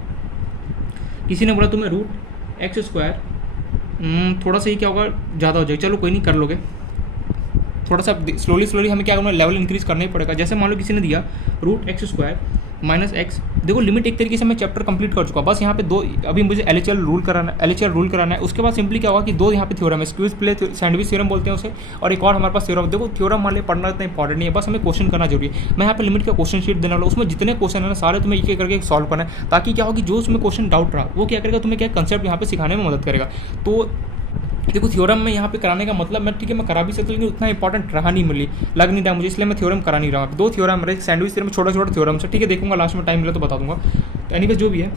किसी ने बोला तुम्हें रूट एक्स स्क्वायर, थोड़ा सा ये क्या होगा, ज़्यादा हो जाएगा, चलो कोई नहीं कर लोगे, थोड़ा सा स्लोली हमें क्या करना है, लेवल इंक्रीज करना ही पड़ेगा। जैसे मान लो किसी ने दिया root X square minus X, देखो लिमिट एक तरीके से मैं चैप्टर कंप्लीट कर चुका, बस यहाँ पे दो अभी मुझे एलएचएल रूल कराना है। उसके बाद सिंपली क्या होगा कि दो यहाँ पे थ्योरम है, स्क्वीज प्ले सैंडविच थ्योरम बोलते हैं उसे, और एक और हमारे पास थ्योरम। देखो थ्योरम मान लिया पढ़ना इतना इंपॉर्टेंट नहीं है, बस हमें क्वेश्चन करना जरूरी है। मैं यहाँ पे लिमिट का क्वेश्चन शीट देने वाला, उसमें जितने क्वेश्चन है ना सारे तुम्हें एक एक करके सॉल्व करना है, ताकि क्या होगी जो उसमें क्वेश्चन डाउट रहा वो क्या करेगा, तुम्हें क्या कंसेप्ट यहाँ पे सिखाने में मदद करेगा। तो देखो थ्योरम में यहाँ पे कराने का मतलब मैं ठीक है मैं करा भी सकता हूँ, लेकिन उतना इंपॉर्टेंट रहा नहीं लग नहीं रहा मुझे, इसलिए मैं थ्योरम करा नहीं रहा। दो थ्योरम रहे, सैंडविच थ्योरम छोटा थ्योरम से, ठीक है, देखूंगा लास्ट में टाइम मिला तो बता दूंगा। तो एनीवेज जो भी है,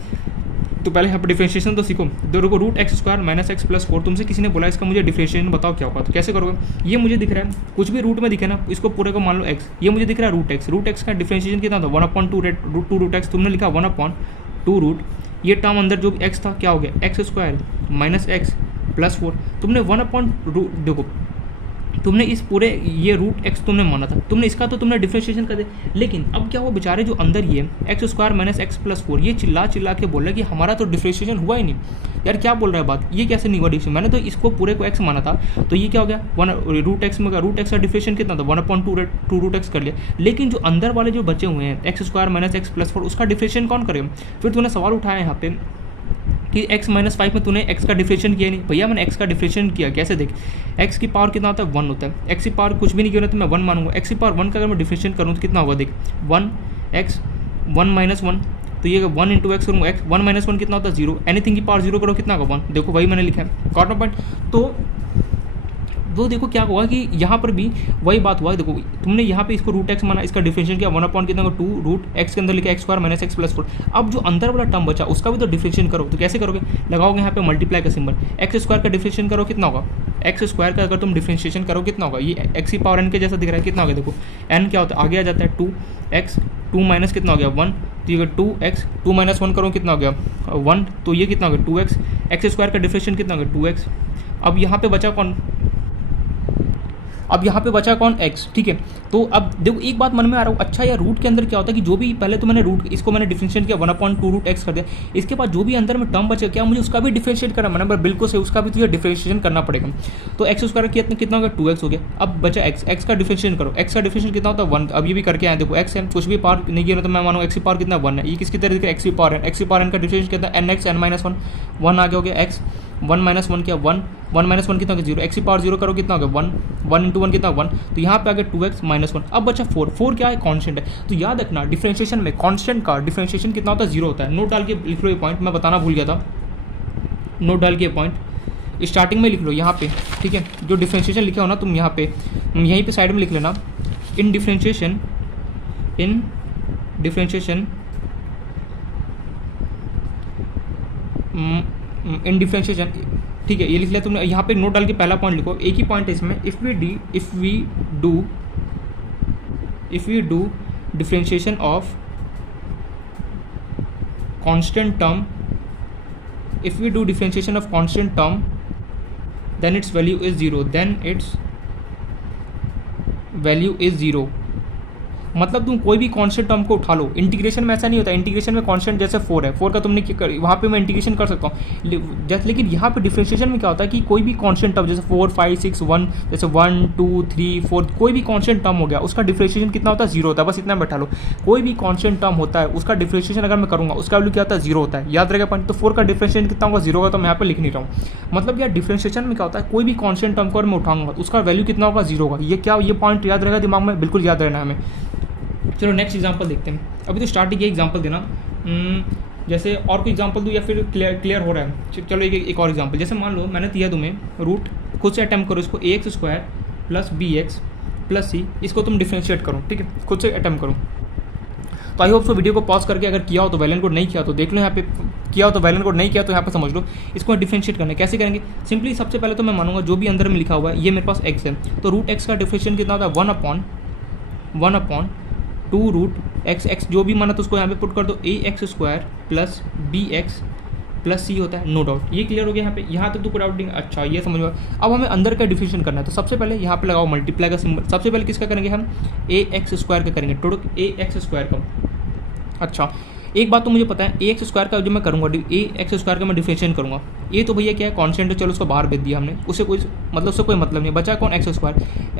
तो पहले यहाँ पर डिफरेंशिएशन तो सीखो। देखो root X square minus X plus 4, तुमसे किसी ने बोला इसका मुझे डिफरेंशिएशन बताओ क्या होगा, तो कैसे करोगे। ये मुझे दिख रहा है कुछ भी रूट में दिखे ना, इसको पूरे को मान लो एक्स, ये मुझे दिख रहा है रूट एक्स का डिफरेंशिएशन कितना था 1/2 रूट एक्स, तुमने लिखा 1/2 रूट, ये टर्म अंदर जो एक्स था क्या हो गया x square minus X plus 4, तुमने 1/2 देखो तुमने इस पूरे ये रूट एक्स तुमने माना था, तुमने इसका तो तुमने डिफरेंशिएशन कर दिया, लेकिन अब क्या हुआ बेचारे जो अंदर ये x square minus X plus 4 ये चिल्ला के बोल रहा है कि हमारा तो डिफरेंशिएशन हुआ ही नहीं। यार क्या बोल रहा है बात, ये कैसे नहीं हुआ डिफरेंशिएशन, मैंने तो इसको पूरे को एक्स माना था, तो ये क्या हो गया रूट एक्स में, रूट एक्स का डिफरेंशिएशन कितना था 1/2 रूट एक्स कर लिया, लेकिन जो अंदर वाले जो बचे हुए हैं x square minus X plus 4 उसका डिफरेंशिएशन कौन करेगा। फिर तूने सवाल उठाया यहाँ पे कि x-5 में तूने x का डिफरेंशिएशन किया नहीं, भैया मैंने x का डिफरेंशिएशन किया, कैसे देख, x की पावर कितना होता है 1 होता है, x की पावर कुछ भी नहीं किया तो मैं 1 मानूंगा, x की पावर 1 का अगर मैं डिफरेंशिएशन करूँ तो कितना होगा देख 1x 1 - 1, तो ये 1 × x करूँगा, x 1 - 1 कितना होता है 0, एनीथिंग की पावर 0 करो कितना होगा 1, देखो वही मैंने लिखा है कॉर्नर पॉइंट। तो देखो क्या हुआ कि यहाँ पर भी वही बात हुआ, देखो तुमने यहाँ पे इसको रूट एक्स माना, इसका डिफरेंशिएशन किया 1/2 कितना 2 रूट एक्स के अंदर लिखा x square minus X plus 4। अब जो अंदर वाला टर्म बचा उसका भी तो डिफरेंशिएशन करो, तो कैसे करोगे, लगाओगे यहाँ पे मल्टीप्लाई का सिंबल, एक्स स्क्वायर का डिफरेंशिएशन करो कितना होगा, एक्स स्क्वायर का अगर तुम डिफरेंशिएशन करो कितना होगा, ये एक्स की पावर एन के जैसा दिख रहा है, कितना होगा देखो एन क्या होता है आगे आ जाता है 2x 2 माइनस कितना हो गया 1, तो ये 2x 2 - 1 करो कितना हो गया 1, तो ये कितना हो गया 2x, एक्स स्क्वायर का डिफरेंशिएशन कितना हो गया 2x। अब यहाँ पे बचा कौन x, ठीक है। तो अब देखो एक बात मन में आ रहा हूँ, अच्छा यार रूट के अंदर क्या होता है कि जो भी पहले तो मैंने रूट इसको मैंने डिफरेंशिएट किया 1/2 रूट एक्स कर दिया, इसके बाद जो भी अंदर में टर्म बचे क्या मुझे उसका भी डिफरेंशिएट करना, मैंने बिल्कुल से उसका भी तो डिफरेंशिएशन करना पड़ेगा। तो एक्स स्क्वायर कितना हो गया 2x हो गया, अब बचा x का डिफरेंशिएशन करो, x का डिफरेंशिएशन कितना होता है 1, अब ये भी करके आए देखो x है कुछ भी पावर नहीं किया तो मैं मानूँ x की पावर कितना 1 है, ये किसकी तरह दिखा x की पावर है, x की पावर n का डिफरेंशिएशन कितना nx n - 1 आगे हो गया x 1 - 1 क्या 1 1 - 1 कितना हो गया 0, एक्स की पावर 0 करो कितना हो गया 1 1 × 1 कितना 1, तो यहाँ पे आ गया 2x - 1, अब बचा 4 क्या है कांस्टेंट है। तो याद रखना डिफरेंशिएशन में कांस्टेंट का डिफरेंशिएशन कितना होता है 0 होता है, नोट डाल के लिख लो ये पॉइंट, मैं बताना भूल गया था, नोट डाल के पॉइंट स्टार्टिंग में लिख लो यहाँ पे, ठीक है, जो डिफरेंशिएशन लिखा हो ना तुम यहाँ पे यहीं पे साइड में लिख लेना, इन इन डिफ्रेंशिएशन ठीक है, ये लिख लिया तुमने। यहाँ पे नोट डाल के पहला पॉइंट लिखो, एक ही पॉइंट है इसमें। If we do differentiation of constant term, if we do differentiation of constant term, then its value is 0। मतलब तुम कोई भी कांस्टेंट टर्म को उठा लो, इंटीग्रेशन में ऐसा नहीं होता। इंटीग्रेशन में कांस्टेंट जैसे 4 है, 4 का तुमने वहाँ पे मैं इंटीग्रेशन कर सकता हूँ, लेकिन यहाँ पे डिफरेंशिएशन में क्या होता है कि कोई भी कांस्टेंट टर्म जैसे 4, 5, 6, 1, जैसे 1, 2, 3, 4 कोई भी कांस्टेंट टर्म हो गया, उसका डिफरेंशिएशन कितना होता है? 0 होता है। बस इतना बैठा लो, कोई भी कांस्टेंट टर्म होता है उसका डिफरेंशिएशन अगर मैं करूँगा उसका वैल्यू क्या होता है? 0 होता है। याद रहेगा पॉइंट। तो 4 का डिफरेंशिएशन कितना होगा? 0 होगा। तो मैं यहाँ पे लिख नहीं रहा हूँ। मतलब यार डिफरेंशिएशन में क्या होता है, कोई भी कांस्टेंट टर्म को अगर मैं उठाऊंगा उसका वैल्यू कितना होगा? 0 होगा। ये पॉइंट याद रहेगा दिमाग में, बिल्कुल याद रहना है हमें। चलो नेक्स्ट एग्जांपल देखते हैं। अभी तो स्टार्ट किया एग्जांपल देना, जैसे और कोई एग्जांपल दूँ या फिर क्लियर हो रहा है? चलो एक और एग्जांपल। जैसे मान लो मैंने दिया तुम्हें रूट, खुद से अटैम्प्ट करो इसको, ax² + bx + c, इसको तुम डिफ्रेंशिएट करो। ठीक है, खुद से अटैम्प्ट करो। तो आई होप सो वीडियो को पॉज करके अगर किया हो तो वैलेंट कोड, नहीं किया तो देख लो यहाँ पे, किया हो तो वैलेंट कोड, नहीं किया तो यहाँ पे समझ लो। इसको डिफरेंशिएट करना है, कैसे करेंगे? सिंपली सबसे पहले तो मैं मानूंगा जो भी अंदर में लिखा हुआ है ये मेरे पास x है, तो रूट x का डिफरेंशिएशन कितना होता है? 1/2 रूट x जो भी माना तो उसको यहाँ पे पुट कर दो, ax² + bx + c होता है, नो डाउट। ये क्लियर हो गया यहाँ पे, यहाँ तक तो कोई डाउट नहीं। अच्छा, ये समझ में। अब हमें अंदर का डिफरेंशिएशन करना है, तो सबसे पहले यहाँ पे लगाओ मल्टीप्लाई का सिंबल। सबसे पहले किसका करेंगे हम? ax² का करेंगे, टोटल ax² का। अच्छा, एक बात तो मुझे पता है, ax² का जो मैं करूँगा, ax² का मैं डिफरेंशिएशन करूँगा, ये तो भैया क्या है? कॉन्स्टेंट है, चलो उसको बाहर भेज दिया हमने, उससे कोई मतलब नहीं। बचा कौन? x²।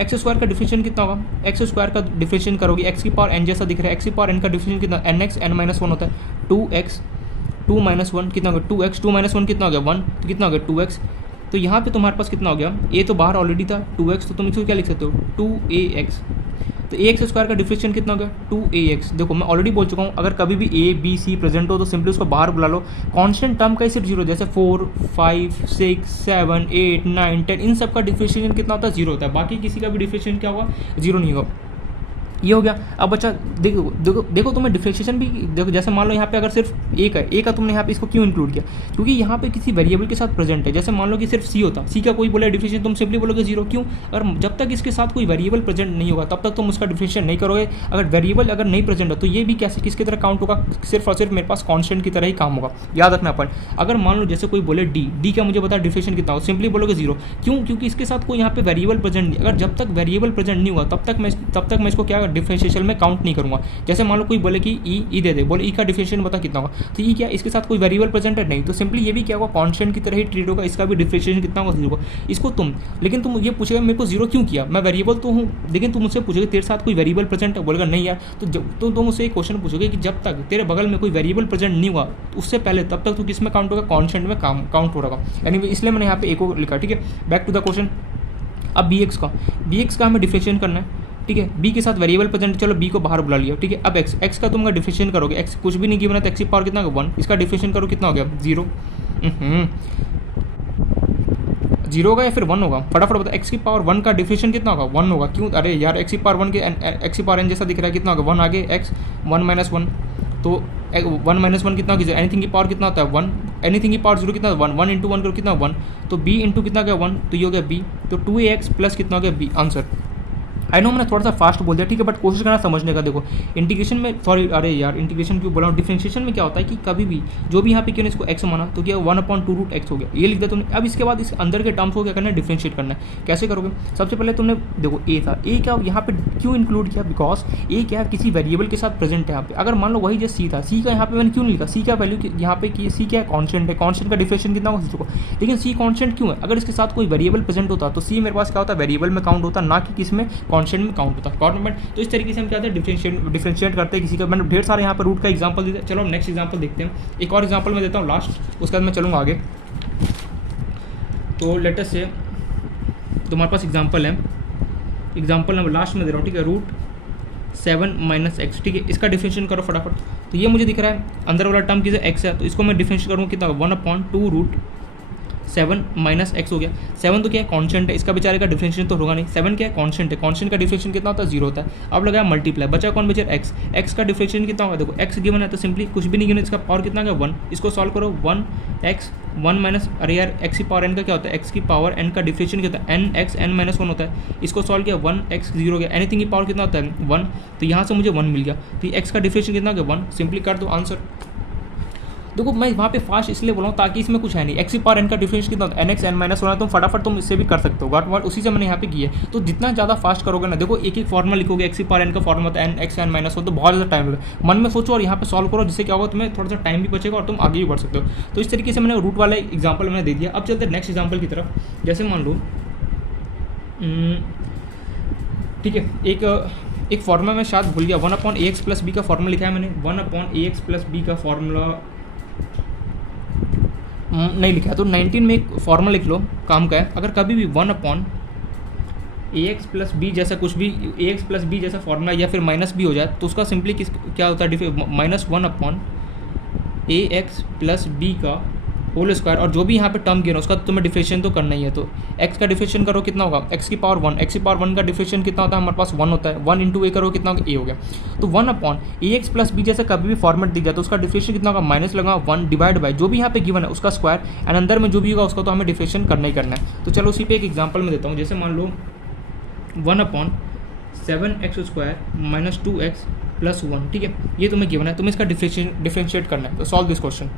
x² का डिफरेंशिएशन कितना होगा? x² का डिफरेंशिएशन करोगे, x की पावर n जैसा दिख रहा है, x की पावर n का डिफरेंशिएशन कितना? nx n-1 होता है। 2x 2 - 1 कितना हो गया? 2x 2 - 1 कितना हो गया? 1, तो कितना हो गया? 2x। तो यहाँ पे तुम्हारे पास कितना हो गया? a तो बाहर ऑलरेडी था 2x, तो तुम इसको क्या लिख सकते हो? 2ax। तो ax² का डिफरेंशिएशन कितना हो गया? 2ax। देखो मैं ऑलरेडी बोल चुका हूँ, अगर कभी भी a b c प्रेजेंट हो तो सिंपली उसको बाहर बुला लो। कांस्टेंट टर्म का ही सिर्फ 0, जैसे 4, 5, 6, 7, 8, 9, 10, इन सब का डिफरेंशिएशन कितना होता है? 0 होता है। बाकी किसी का भी डिफरेंशिएशन क्या होगा? 0 नहीं होगा। ये हो गया। अब बच्चा देखो तुम्हें डिफरेंशिएशन भी देखो, जैसे मान लो यहाँ पे अगर सिर्फ एक है, ए का तुमने यहाँ पे इसको क्यों इंक्लूड किया? क्योंकि यहाँ पे किसी वेरिएबल के साथ प्रेजेंट है। जैसे मान लो कि सिर्फ सी होता, सी का कोई बोले डिफरेंशिएशन, तुम सिंपली बोलोगे 0। क्यों? अगर जब तक इसके साथ कोई वेरिएबल प्रेजेंट नहीं होगा तब तक तुम उसका डिफरेंशिएशन नहीं करोगे। अगर वेरिएबल अगर नहीं प्रेजेंट हो तो ये भी कैसे किसकी तरह काउंट होगा? सिर्फ और सिर्फ मेरे पास कॉन्स्टेंट की तरह ही काम होगा। याद रखना अपन। अगर मान लो जैसे कोई बोले डी का मुझे बता डिफरेंशिएशन कितना हो, सिंपली बोलोगे 0। क्यों? क्योंकि इसके साथ कोई यहाँ पे वेरिएबल प्रेजेंट नहीं। अगर जब तक वेरिएबल प्रेजेंट नहीं हुआ तब तक मैं इसको क्या डिफरेंशिएशन में काउंट नहीं करूँगा। जैसे मान लो कोई बोले कि ई दे दे, बोले ई का डिफरेंशिएशन बता कितना होगा, तो ई क्या? इसके साथ कोई वेरिएबल प्रेजेंट है नहीं, तो सिंपली ये भी क्या होगा? कांस्टेंट की तरह ही ट्रीट होगा। इसका भी डिफरेंशिएशन कितना होगा? 0 होगा। इसको लेकिन तुम ये पूछेगा मेरे को 0 क्यों किया? मैं वेरिएबल तो हूँ, लेकिन तुम मुझसे पूछोगे तेरे साथ कोई वेरिएबल प्रेजेंट है, बोलेगा नहीं यार। तो तुम मुझसे एक क्वेश्चन पूछोगे कि जब तक तेरे बगल में कोई वेरिएबल प्रेजेंट नहीं हुआ उससे पहले तब तक तू किस में काउंट होगा? कॉन्स्टेंट में काउंट हो रहा। यानी इसलिए मैंने यहाँ पे एक को लिखा। ठीक है, बैक टू द क्वेश्चन। अब bx का हमें डिफरेंशिएशन करना है। ठीक है, b के साथ वेरिएबल प्रेजेंट, चलो b को बाहर बुला लिया। ठीक है, अब x का तुम डिफरेंशिएशन करोगे, x कुछ भी नहीं गिवन है तो x की पावर कितना होगा? 1। इसका डिफरेंशिएशन करो, कितना हो गया? 0। 0 होगा या फिर 1 होगा? फटाफट बता। x की पावर 1 का डिफरेंशिएशन कितना होगा? 1 होगा। क्यों? अरे यार x की पावर 1 के x की पावर n जैसा दिख रहा है, कितना होगा? 1 आगे x 1 - 1, तो 1 - 1 कितना होगा? एनीथिंग की पावर कितना होता है? 1। एनीथिंग की पावर 0 कितना? 1। 1 × 1 करो, कितना? 1। तो b इंटू कितना गया? 1, तो ये हो गया b। तो 2ax प्लस कितना हो गया? b। आंसर। आई नो मैंने थोड़ा सा फास्ट बोल दिया, ठीक है, बट कोशिश करना समझने का। देखो इंटीग्रेशन में, सॉरी अरे यार इंटीग्रेशन क्यों बोला हूँ, डिफरेंशिएशन में क्या होता है कि कभी भी जो भी यहाँ पे क्यों इसको x माना तो क्या 1/2 रूट x हो गया, ये लिख दिया तुमने। अब इसके बाद इस अंदर के टर्म्स को क्या करना है? डिफरेंशिएट करना है। कैसे करोगे? सबसे पहले तुमने देखो a था, a क्या यहाँ पे क्यों इंक्लूड किया? बिकॉज a क्या किसी वेरिएबल के साथ प्रेजेंट है यहाँ पे। अगर मान लो वही जैसे c था, c का यहाँ पे मैंने क्यों नहीं लिखा? c का वैल्यू यहाँ पे c क्या है? कॉन्स्टेंट है। कॉन्स्टेंट का डिफरेंशिएशन कितना होगा? 0। लेकिन c कॉन्स्टेंट क्यों है? अगर इसके साथ कोई वेरिएबल प्रेजेंट होता तो c मेरे पास क्या होता? वेरिएबल में काउंट होता, ना कि किस में? कॉन्स्टेंट में काउंट होता। गवर्नमेंट तो इस तरीके से हम क्या होता है? डिफरेंशिएट करते हैं किसी का। मैंने ढेर सारे यहाँ पर रूट का एग्जांपल देते हैं। चलो नेक्स्ट एग्जांपल देखते हैं। एक और एग्जांपल मैं देता हूँ लास्ट, उसके बाद मैं चलूँगा आगे। तो लेट अस से तुम्हारे पास एग्जांपल है, एग्जांपल नंबर लास्ट में दे रहा हूँ, ठीक है, √7 - x। ठीक है, इसका डिफरेंशिएशन करो फटाफट। तो ये मुझे दिख रहा है अंदर वाला टर्म किसी x है, तो इसको मैं डिफरेंशिएट करूँगा कितना? 1/2 रूट 7 माइनस एक्स हो गया। 7 तो क्या है, कॉन्स्टेंट है, इसका बेचारे का डिफरेंशिएशन तो होगा नहीं। 7 क्या है, कॉन्स्टेंट है, कॉन्स्टेंट का डिफरेंशिएशन कितना होता है, 0 होता है। अब लगाया मल्टीप्लाई, बचा कौन बचा, एक्स। एक्स का डिफरेंशिएशन कितना होगा, देखो एक्स गिवन है तो सिंपली कुछ भी नहीं गिवन, इसका पावर कितना है 1, इसको सॉल्व करो 1 एक्स 1 माइनस, अरे यार एक्स की पावर एन का क्या होता है, एक्स की पावर एन का डिफरेंशिएशन कितना है, एन एक्स एन माइनस 1 होता है। इसको सॉल्व किया 1 एक्स 0 हो गया, एनीथिंग की पावर कितना होता है 1, तो यहाँ से मुझे 1 मिल गया। तो एक्स का डिफरेंशिएशन कितना हो गया 1, सिंपली कर दो आंसर। देखो मैं वहाँ पे फास्ट इसलिए बोला हूँ ताकि इसमें कुछ है नहीं, एक्स की पावर एन का डिफरेंस कितना होता है, एन एक्स एन माइनस होना, तुम फटाफट तुम इससे भी कर सकते हो, गॉट उसी से मैंने यहाँ पे किया है। तो जितना ज़्यादा फास्ट करोगे ना, देखो एक एक फॉर्मूला लिखोगे, एक्स की पावर एन का फॉर्मूला होता है एन एक्स एन माइनस हो, तो बहुत ज़्यादा टाइम लगेगा। मन में सोचो और यहाँ पे सॉल्व करो, जिससे क्या होगा तुम्हें थोड़ा सा टाइम भी बचेगा और तुम आगे भी बढ़ सकते हो। तो इस तरीके से मैंने रूट वाला एग्जाम्पल मैंने दे दिया। अब चलते नेक्स्ट एग्जाम्पल की तरफ। जैसे मान लो ठीक है, एक फॉर्मूला मैं शायद भूल गया, 1/ax प्लस बी का फॉर्मूला लिखा है मैंने, 1/ax प्लस बी का फॉर्मूला नहीं लिखा है, तो 19 में एक फॉर्मूला लिख लो, काम का है। अगर कभी भी 1/ax प्लस बी जैसा कुछ भी, ax प्लस बी जैसा फॉर्मूला या फिर माइनस बी हो जाए, तो उसका सिंपली क्या होता है, -1/ax प्लस बी का होल स्क्वायर, और जो भी यहाँ पे टर्म गिना उसका तुम्हें डिफरेंशिएशन तो करना ही है। तो x का डिफरेंशिएशन करो कितना होगा, x की पावर 1, x की पावर 1 का डिफरेंशिएशन कितना होता है, हमारे पास 1 होता है, 1 इंटू ए करो कितना होगा, a हो गया। तो 1/ax प्लस बी जैसे कभी भी फॉर्मेट दिख जाए तो उसका डिफरेंशिएशन कितना होगा, माइनस लगा 1 डिवाइड बाय जो भी यहाँ पे गिवन है उसका स्क्वायर, एंड अंदर में जो भी होगा उसका तो हमें डिफरेंशिएशन करना ही करना है। तो चलो उसी पे एक एग्जाम्पल में देता हूँ। जैसे मान लो 1/7x² माइनस 2x प्लस 1, ठीक है, ये तुम्हें गिवन है, तुम्हें इसका डिफरेंशिएट करना है। तो सॉल्व दिस क्वेश्चन।